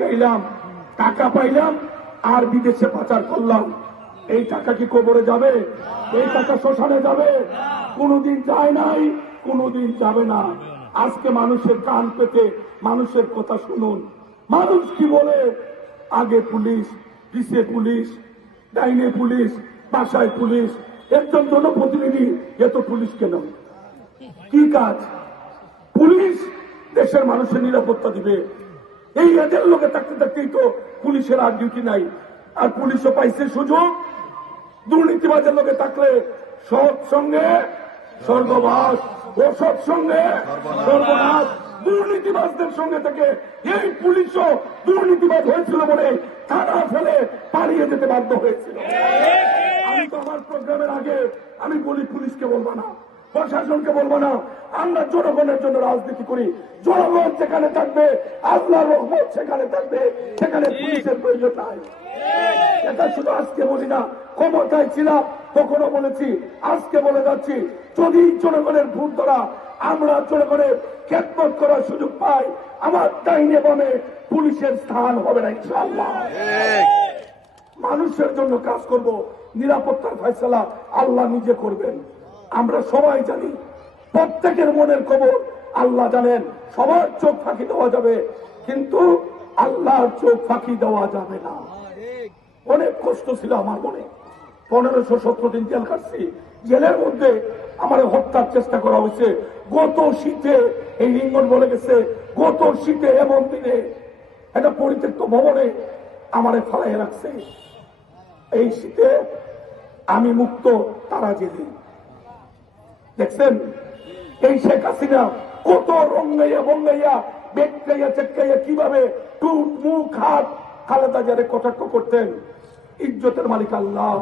গাইলাম, টাকা পাইলাম, আর বিদেশে পাচার করলাম। এই টাকা কি কবরে যাবে? এই টাকা শ্মশানে যাবে? কোনোদিন যায় নাই, কোনোদিন যাবে না। আজকে মানুষের কান পেতে মানুষের কথা শুনুন। মানুষ কি বলে? আগে পুলিশ, পিছে পুলিশ, ডাইনে পুলিশ, বাসায় পুলিশ। একজন জনপ্রতিনিধি এত পুলিশ কেন? কি কাজ? পুলিশ দেশের মানুষের নিরাপত্তা দিবে। এই এদের লোকে থাকতে থাকতেই তো পুলিশের আর ডিউটি নাই। আর পুলিশও পাইছে সুযোগ। দুর্নীতিবাজের লোকে থাকলে সৎ সঙ্গে স্বর্গবাস অসৎ সঙ্গে সর্বনাশ। দুর্নীতিবাজদের সঙ্গে থেকে এই পুলিশও দুর্নীতিবাজ হয়েছিল বলে থানা ফেলে পালিয়ে যেতে বাধ্য হয়েছিল। আমি তো আমার প্রোগ্রামের আগে আমি বলি পুলিশকে বলব না। প্রশাসনকে বলব না আমরা জনগণের জন্য রাজনীতি করি। জনগণ যেখানে থাকবে আল্লাহ রহমত সেখানে থাকবে সেখানে পুলিশের প্রয়োজন নাই। এটা শুধু আজকে বলি না ক্ষমতায় ছিলাম তখনও বলেছি আজকে বলে যাচ্ছি যদি জনগণের ভোট ধরা আমরা জনগণের খেদমত করার সুযোগ পাই আমার ডাইনে বামে পুলিশের স্থান হবে না ইনশাআল্লাহ। মানুষের জন্য কাজ করব নিরাপত্তার ফয়সলা আল্লাহ নিজে করবেন। আমরা সবাই জানি, প্রত্যেকের মনের খবর আল্লাহ জানেন, সবার চোখ ফাঁকি দেওয়া যাবে, কিন্তু আল্লাহর চোখ ফাঁকি দেওয়া যাবে না। অনেক কষ্ট ছিল আমার মনে। পনেরোশো সতেরো দিন জেল কাটছি। জেলের মধ্যে আমার হত্যার চেষ্টা করা হয়েছে। গত শীতে এই লিঙ্গন বলে গেছে, গত শীতে এমন দিনে একটা পরিত্যক্ত ভবনে আমারে ফালাই রাখছে। এই শীতে আমি মুক্ত, তারা জেলে দেখছেন? এই শেখ হাসিনা কত রঙ্গাইয়া বঙ্গাইয়া, বেটকাইয়া চেটকাইয়া কীভাবে টুট মুখ হাত খালেদা যারে কটাক্ষ করতেন? ইজ্জতের মালিক আল্লাহ।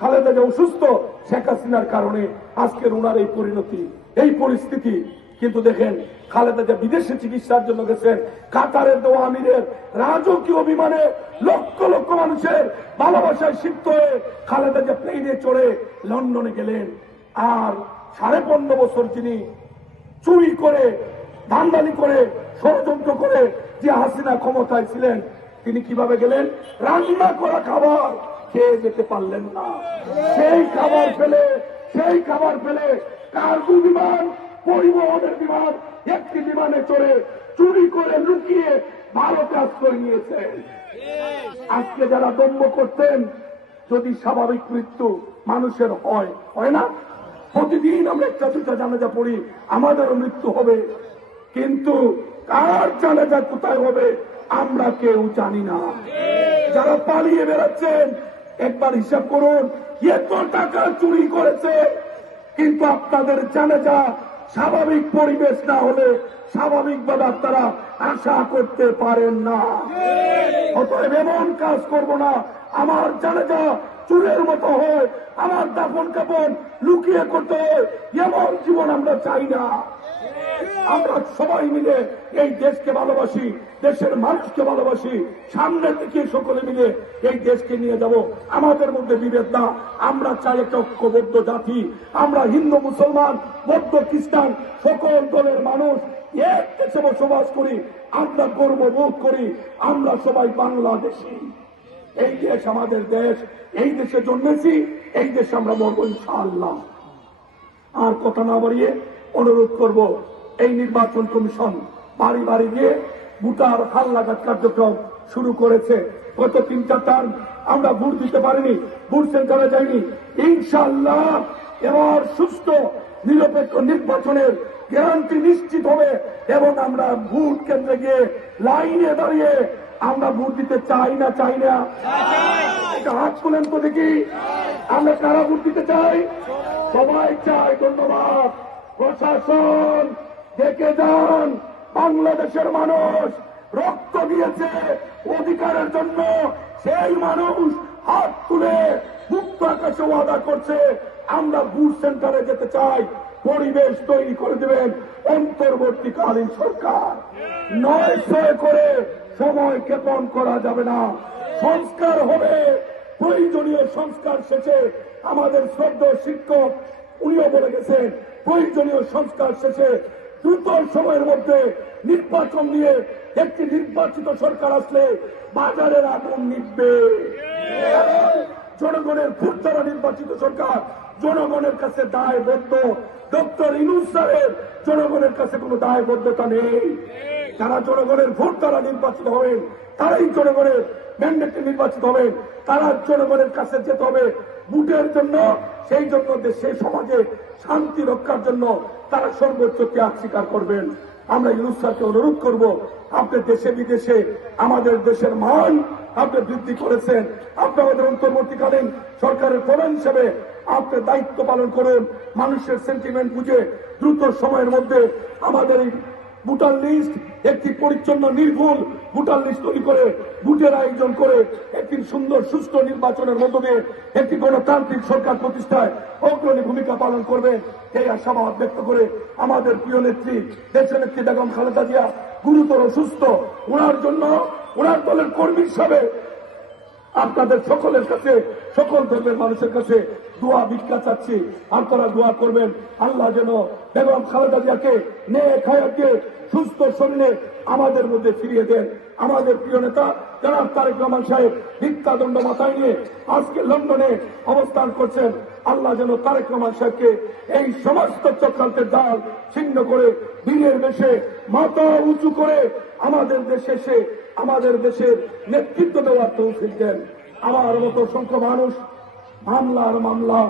খালেদা যে অসুস্থ, শেখ হাসিনার কারণে আজকের ওনার এই পরিণতি, এই পরিস্থিতি। কিন্তু দেখেন, খালেদা যে বিদেশে চিকিৎসার জন্য গেছেন, কাতারের দোয়া আমিরের রাজকীয় বিমানে লক্ষ লক্ষ মানুষের ভালোবাসায় সিদ্ধ হয়ে খালেদা যে প্লেনে চড়ে লন্ডনে গেলেন। আর সাড়ে পনেরো বছর যিনি চুরি করে, ধান্দালি করে, ষড়যন্ত্র করে যে হাসিনা ক্ষমতায় ছিলেন। তিনি কীভাবে গেলেন? রান্না করা খাবার খেয়ে যেতে পারলেন না। সেই খাবার ফেলে, সেই খাবার ফেলে কার্গো বিমান? পরিবহনের বিমান। একটি বিমানে চড়ে চুরি করে লুকিয়ে ভারতে আশ্রয় নিয়েছেন আজকে যারা দম্ভ করতেন, যদি স্বাভাবিক মৃত্যু মানুষের হয় হয় না? প্রতিদিন আমরা একটা দুটা জানাজা পড়ি, আমাদেরও মৃত্যু হবে। কিন্তু কার জানাজা কোথায় হবে, আমরা কেউ জানি না। যারা পালিয়ে বেড়াচ্ছেন, একবার হিসাব করুন, এত টাকা চুরি করেছে, কিন্তু আপনাদের জানাজা স্বাভাবিক পরিবেশ না হলে স্বাভাবিকভাবে আপনারা আশা করতে পারেন না। অতএব এমন কাজ করব না, আমার জানাজা চুরের মতো হয়। আমার দাপন কাপন লুকিয়ে করতে হয়। এমন জীবন আমরা চাই না। আমরা সবাই মিলে এই দেশকে ভালোবাসি, দেশের মানুষকে ভালোবাসি। সামনের দিকে সকলে মিলে এই দেশকে নিয়ে যাব। আমাদের মধ্যে বিভেদ না। আমরা চাই একটা ঐক্যবদ্ধ জাতি। আমরা হিন্দু, মুসলমান, বৌদ্ধ, খ্রিস্টান সকল দলের মানুষ এক দেশে বসবাস করি। আমরা গর্ববোধ করি। আমরা সবাই বাংলাদেশি। এই দেশ আমাদের দেশ, এই দেশে জন্মেছি, এই দেশে আমরা মরবো ইনশাআল্লাহ। আর কথা না বাড়িয়ে অনুরোধ করব, এই নির্বাচন কমিশন বাড়ি বাড়ি গিয়ে ভোটার হাল লাগাত কার্যক্রম শুরু করেছে। গত তিন চার টার্ম আমরা ভোট দিতে পারিনি, ভোট সেন্টারে যাইনি। ইনশাল্লাহ এবার সুস্থ, নিরপেক্ষ নির্বাচনের গ্যারান্টি নিশ্চিত হবে এবং আমরা ভোট কেন্দ্রে গিয়ে লাইনে দাঁড়িয়ে আমরা ভোট দিতে চাই না চাই না। হাত তুলেন তো দেখি। আমরা কারা ভোট দিতে চাই? সবাই চাই ধন্যবাদ। প্রশাসন দেখে যান। বাংলাদেশের মানুষ রক্ত দিয়েছে অধিকারের জন্য। সেই মানুষ হাত তুলে মুক্ত আকাশে ওয়াদা করছে, আমরা বুথ সেন্টারে যেতে চাই। পরিবেশ তৈরি করে দেবেন অন্তর্বর্তীকালীন সরকার। নয় করে সময় ক্ষেপণ করা যাবে না। সংস্কার হবে। প্রয়োজনীয় সংস্কার শেষে আমাদের শ্রদ্ধ শিক্ষক, উনিও বলে গেছেন, প্রয়োজনীয় সংস্কার শেষে দ্রুত সময়ের মধ্যে নির্বাচন দিয়ে একটি নির্বাচিত সরকার আসলে বাজারের আগুন নিবে জনগণের ভোট দ্বারা নির্বাচিত সরকার জনগণের কাছে দায়বদ্ধ। ডক্টর ইনুস জনগণের কাছে কোনো দায়বদ্ধতা নেই। যারা জনগণের ভোট দ্বারা নির্বাচিত হবেন তারাই জনগণের ম্যান্ডেটে নির্বাচিত হবেন তারা জনগণের কাছে যেতে হবে। ভোটের জন্য, সেই জন্য দেশে, সমাজে শান্তি রক্ষার জন্য তারা সর্বোচ্চ ত্যাগ স্বীকার করবেন। আমরা ইউনুস স্যারকে অনুরোধ করব, আপনি দেশে, বিদেশে আমাদের দেশের মান আপনি বৃদ্ধি করেছেন। আপনি আমাদের অন্তর্বর্তীকালীন সরকারের প্রধান হিসেবে আপনি দায়িত্ব পালন করুন। মানুষের সেন্টিমেন্ট বুঝে দ্রুত সময়ের মধ্যে আমাদের এই ভোটার লিস্ট একটি পরিচ্ছন্ন, নির্ভুল ভোটার লিস্ট তৈরি করে ভোটের আয়োজন করে একটি সুন্দর, সুষ্ঠু নির্বাচনের মধ্য একটি গণতান্ত্রিক সরকার প্রতিষ্ঠায় অগ্রণী ভূমিকা পালন করবে। এই আশাবাদ ব্যক্ত করে আমাদের প্রিয় নেত্রী, দেশের নেত্রী বেগম খালেদা জিয়া গুরুতর সুস্থ ওনার জন্য ওনার দলের কর্মী হিসাবে আপনাদের সকলের কাছে, সকল ধর্মের মানুষের কাছে দোয়া ভিক্ষা চাচ্ছি। আপনারা দোয়া করবেন, আল্লাহ যেন বেগম খালেদা জিয়াকে নেয়ে খায়াকে সুস্থ শরীরে আমাদের মধ্যে ফিরিয়ে দেন। আমাদের প্রিয় নেতা, জনাব তারেক রহমান সাহেব মৃত্যুদণ্ড মাথায় নিয়ে আজকে লন্ডনে অবস্থান করছেন। আল্লাহ যেন তারেক রহমান সাহেবকে এই সমস্ত চক্রান্তের ডাল ছিন্ন করে, দিনের দেশে মাথা উঁচু করে আমাদের দেশে এসে, আমাদের দেশের নেতৃত্ব দেওয়ার তৌফিক দেন। আমার মতো সংখ্য মানুষ মামলার মামলা,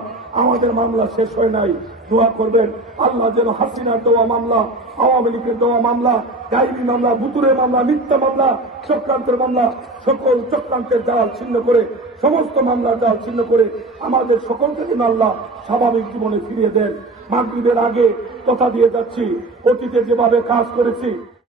আমাদের মামলা শেষ হয় নাই। দোয়া করবেন, আল্লাহ যেন হাসিনার দেওয়া মামলা, আওয়ামী লীগের দেওয়া মামলা ডায়েরি মামলা, বুতুরের মামলা, মিথ্যা মামলা, চক্রান্তের মামলা, সকল চক্রান্তের জাল ছিন্ন করে, সমস্ত মামলার জাল ছিন্ন করে আমাদের সকলকে যেন আল্লাহ স্বাভাবিক জীবনে ফিরিয়ে দেন। মাগরীবের আগে কথা দিয়ে যাচ্ছি, অতীতে যেভাবে কাজ করেছি